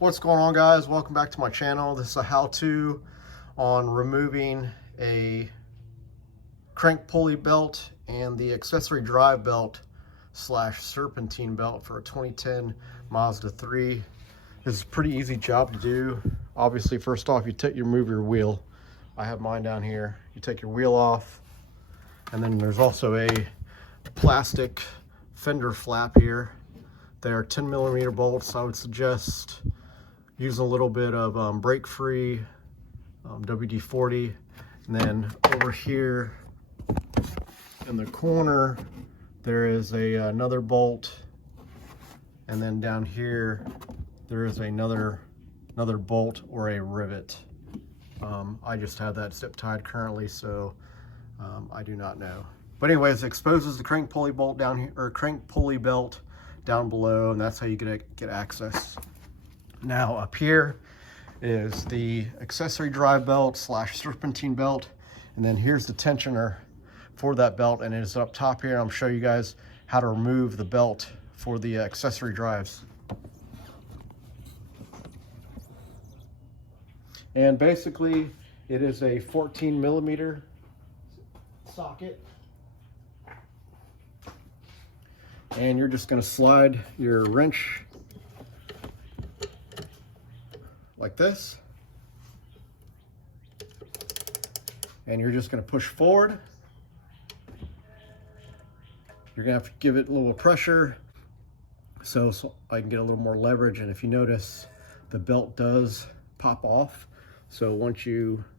What's going on, guys? Welcome back to my channel. This is a how-to on removing a crank pulley belt and the accessory drive belt slash serpentine belt for a 2010 Mazda 3. This is a pretty easy job to do. Obviously, first off, you remove your wheel. I have mine down here. You take your wheel off, and then there's also a plastic fender flap here. They are 10mm bolts. I would suggest using a little bit of break-free WD-40. And then over here in the corner, there is another bolt. And then down here, there is another bolt or a rivet. I just have that zip tied currently, so I do not know. But anyways, it exposes the crank pulley bolt down here, or crank pulley belt down below, and that's how you get access. Now up here is the accessory drive belt slash serpentine belt, and then here's the tensioner for that belt, and it is up top here. I'm show you guys how to remove the belt for the accessory drives. And basically it is a 14mm socket, and you're just going to slide your wrench like this, and you're just going to push forward. You're going to have to give it a little pressure so I can get a little more leverage. And if you notice, the belt does pop off. So once the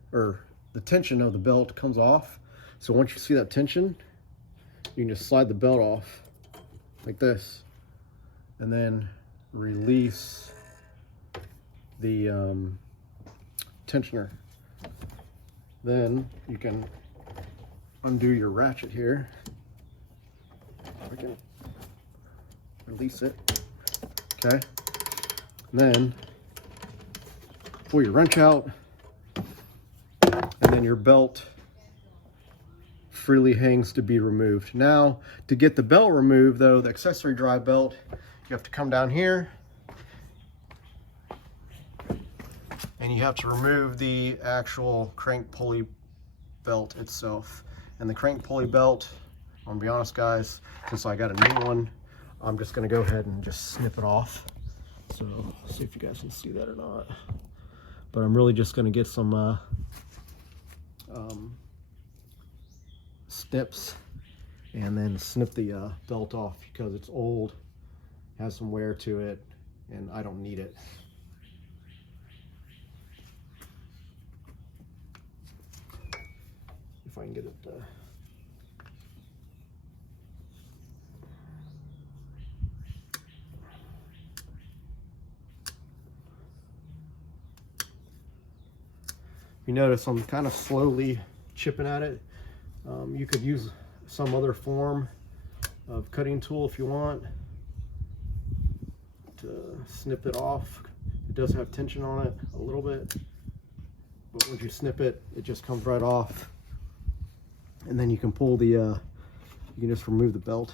tension of the belt comes off. So once you see that tension, you can just slide the belt off like this, and then release the tensioner. Then you can undo your ratchet here. I can release it. Okay. And then pull your wrench out, and then your belt freely hangs to be removed. Now, to get the belt removed, though, the accessory drive belt, you have to come down here and you have to remove the actual crank pulley belt itself. And the crank pulley belt, I'm gonna be honest, guys, since I got a new one, I'm just gonna go ahead and just snip it off. So see if you guys can see that or not. But I'm really just gonna get some snips and then snip the belt off, because it's old, has some wear to it, and I don't need it. If I can get it you notice I'm kind of slowly chipping at it. You could use some other form of cutting tool if you want to snip it off. It does have tension on it a little bit, but once you snip it, it just comes right off. And then you can pull the, you can just remove the belt.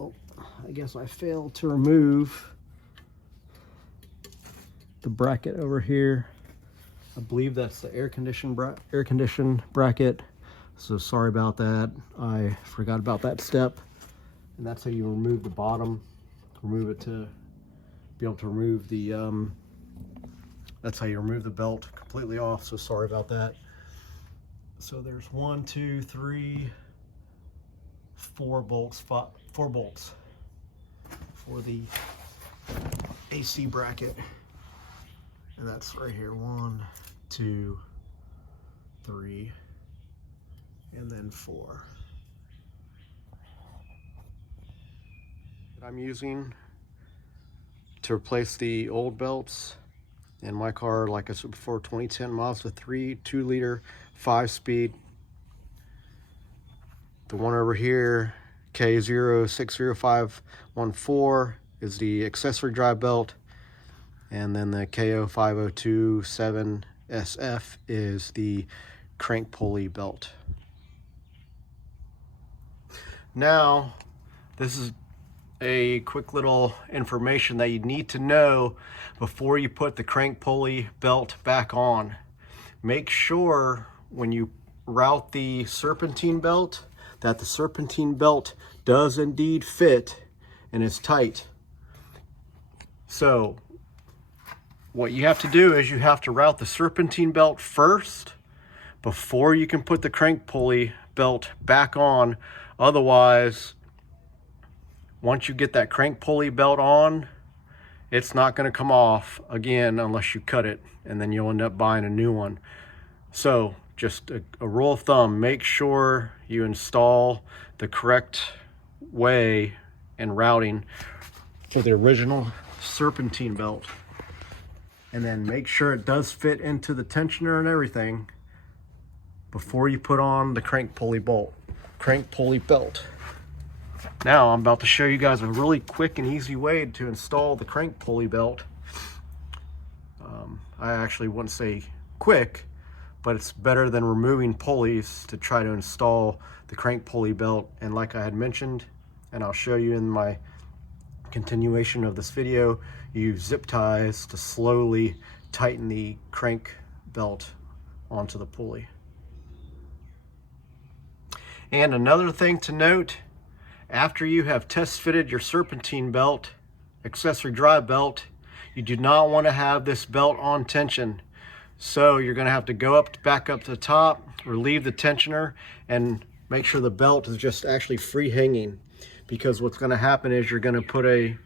Oh, I guess I failed to remove the bracket over here. I believe that's the air condition bracket. So sorry about that. I forgot about that step. And that's how you remove the bottom. Remove it to be able to remove the, that's how you remove the belt completely off. So sorry about that. So there's 1, 2, 3, 4 bolts, 4 bolts for the AC bracket. And that's right here, 1, 2, 3, and then 4. I'm using to replace the old belts in my car, like I said before, 2010 Mazda 3, 2-liter, 5-speed. The one over here, K060514, is the accessory drive belt. And then the KO5027SF is the crank pulley belt. Now, this is a quick little information that you need to know before you put the crank pulley belt back on. Make sure when you route the serpentine belt that the serpentine belt does indeed fit and is tight. So what you have to do is you have to route the serpentine belt first before you can put the crank pulley belt back on. Otherwise, once you get that crank pulley belt on, it's not going to come off again unless you cut it, and then you'll end up buying a new one. So just a rule of thumb, make sure you install the correct way and routing for the original serpentine belt, and then make sure it does fit into the tensioner and everything before you put on the crank pulley belt. Now I'm about to show you guys a really quick and easy way to install the crank pulley belt. I actually wouldn't say quick, but it's better than removing pulleys to try to install the crank pulley belt. And like I had mentioned, and I'll show you in my continuation of this video, you use zip ties to slowly tighten the crank belt onto the pulley. And another thing to note, after you have test fitted your serpentine belt, accessory drive belt, you do not want to have this belt on tension. So you're going to have to go back up to the top, relieve the tensioner, and make sure the belt is just actually free hanging. Because what's going to happen is you're going to put a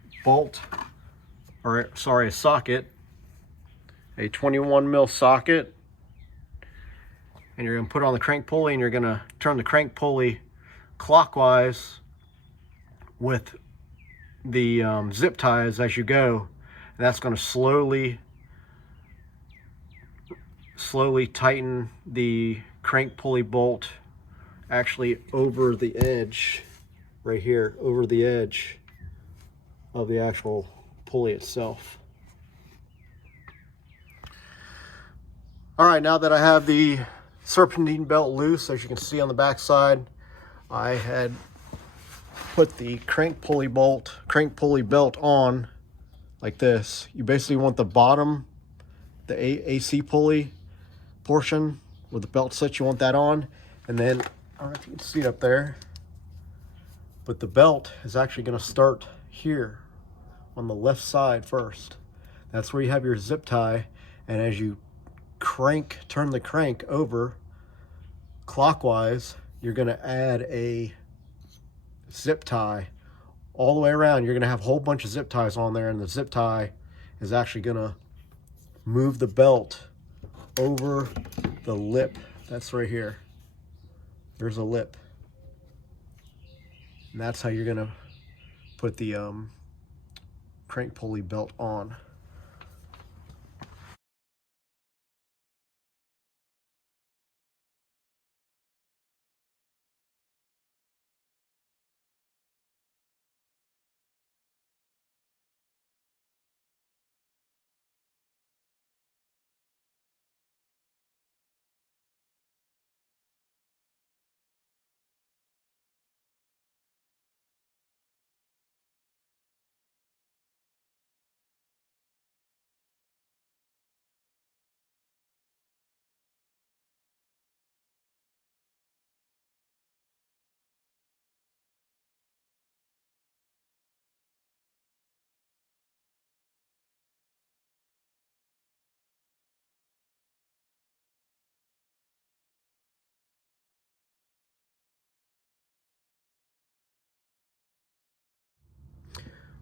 socket, a 21 mil socket, and you're going to put it on the crank pulley, and you're going to turn the crank pulley clockwise with the zip ties as you go. And that's going to slowly tighten the crank pulley bolt actually over the edge, right here, over the edge of the actual pulley itself. All right, now that I have the serpentine belt loose, as you can see on the back side, I had put the crank pulley belt on like this. You basically want the bottom, the AC pulley portion with the belt set, you want that on. And then, I don't know if you can see it up there, but the belt is actually going to start here on the left side first. That's where you have your zip tie, and as you turn the crank over clockwise, you're going to add a zip tie all the way around. You're going to have a whole bunch of zip ties on there, and the zip tie is actually going to move the belt over the lip. That's right here. There's a lip. And that's how you're going to put the crank pulley belt on.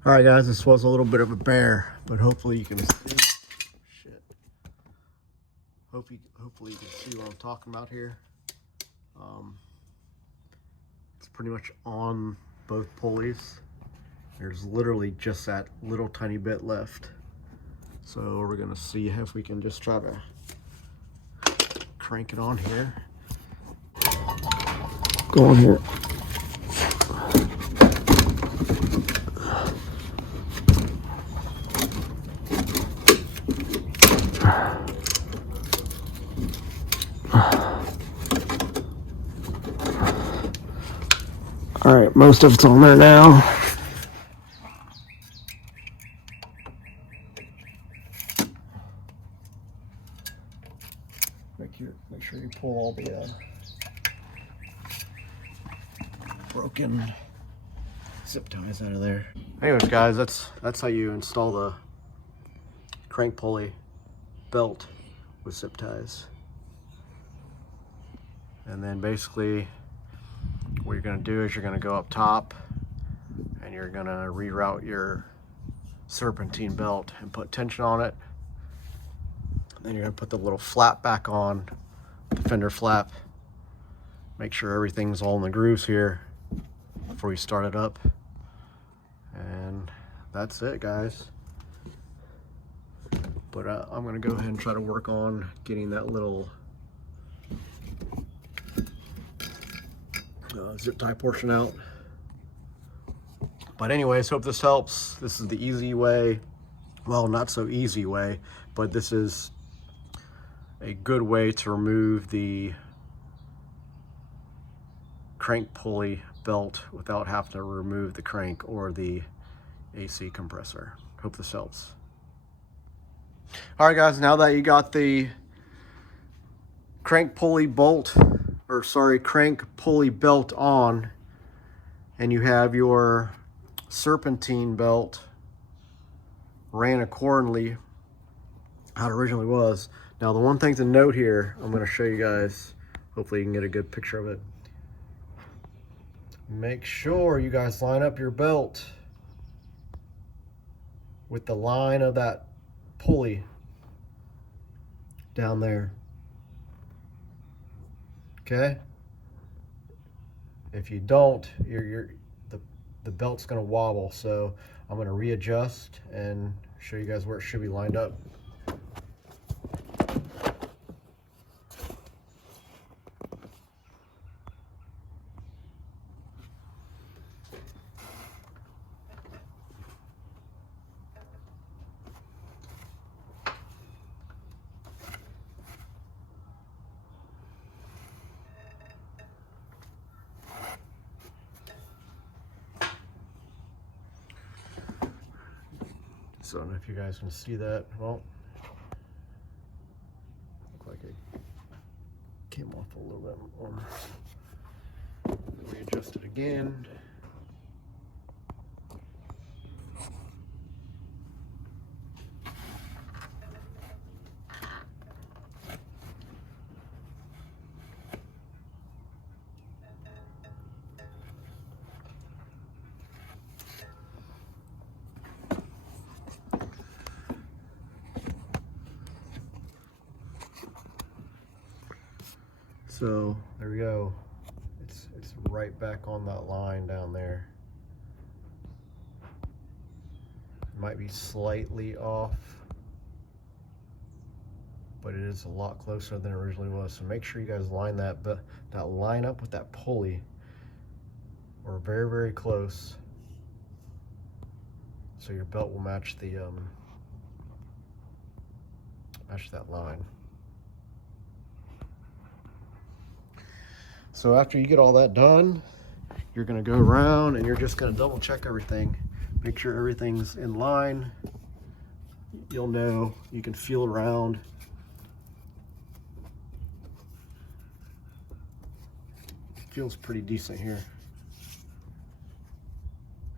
All right, guys, this was a little bit of a bear, but hopefully you can see. Hopefully you can see what I'm talking about here. It's pretty much on both pulleys. There's literally just that little tiny bit left. So we're gonna see if we can just try to crank it on here. Go on here. All right, most of it's on there now. Make sure you pull all the broken zip ties out of there. Anyways, guys, that's how you install the crank pulley belt with zip ties. And then basically what you're going to do is you're going to go up top and you're going to reroute your serpentine belt and put tension on it. And then you're going to put the little flap back on, the fender flap. Make sure everything's all in the grooves here before you start it up. And that's it, guys. But I'm going to go ahead and try to work on getting that little zip tie portion out. But anyways, hope this helps. This is the easy way, well, not so easy way, but this is a good way to remove the crank pulley belt without having to remove the crank or the AC compressor. Hope this helps. All right, guys, now that you got the crank pulley bolt, or sorry, crank pulley belt on, and you have your serpentine belt ran accordingly how it originally was. Now, the one thing to note here, I'm going to show you guys, hopefully you can get a good picture of it. Make sure you guys line up your belt with the line of that pulley down there. Okay? If you don't, the belt's going to wobble, so I'm going to readjust and show you guys where it should be lined up. So I don't know if you guys can see that. Well, look like it came off a little bit more. Readjust it again. So there we go. It's right back on that line down there. It might be slightly off, but it is a lot closer than it originally was. So make sure you guys line that line up with that pulley. We're very, very close. So your belt will match the match that line. So after you get all that done, you're gonna go around and you're just gonna double check everything. Make sure everything's in line. You'll know, you can feel around. Feels pretty decent here.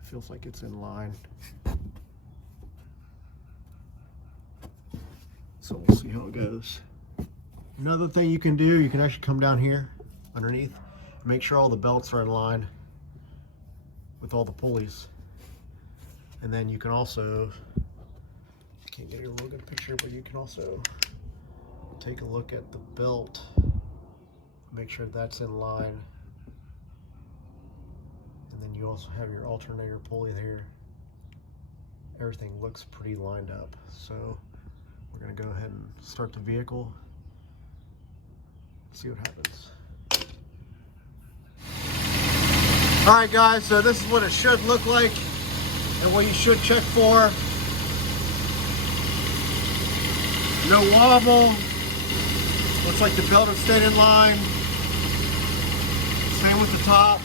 Feels like it's in line. So we'll see how it goes. Another thing you can do, you can actually come down here underneath, make sure all the belts are in line with all the pulleys. And then you can also, I can't get a real good picture, but you can also take a look at the belt, make sure that's in line. And then you also have your alternator pulley here. Everything looks pretty lined up. So we're gonna go ahead and start the vehicle, see what happens. All right, guys, so this is what it should look like and what you should check for. No wobble. Looks like the belt is staying in line. Same with the top.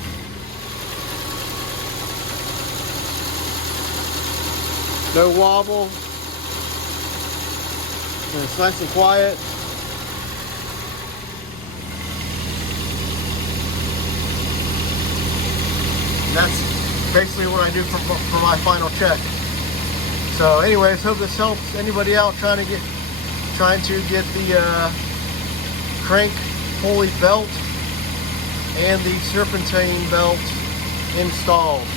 No wobble. And it's nice and quiet. And that's basically what I do for my final check. So anyways, hope this helps anybody out trying to get the crank pulley belt and the serpentine belt installed.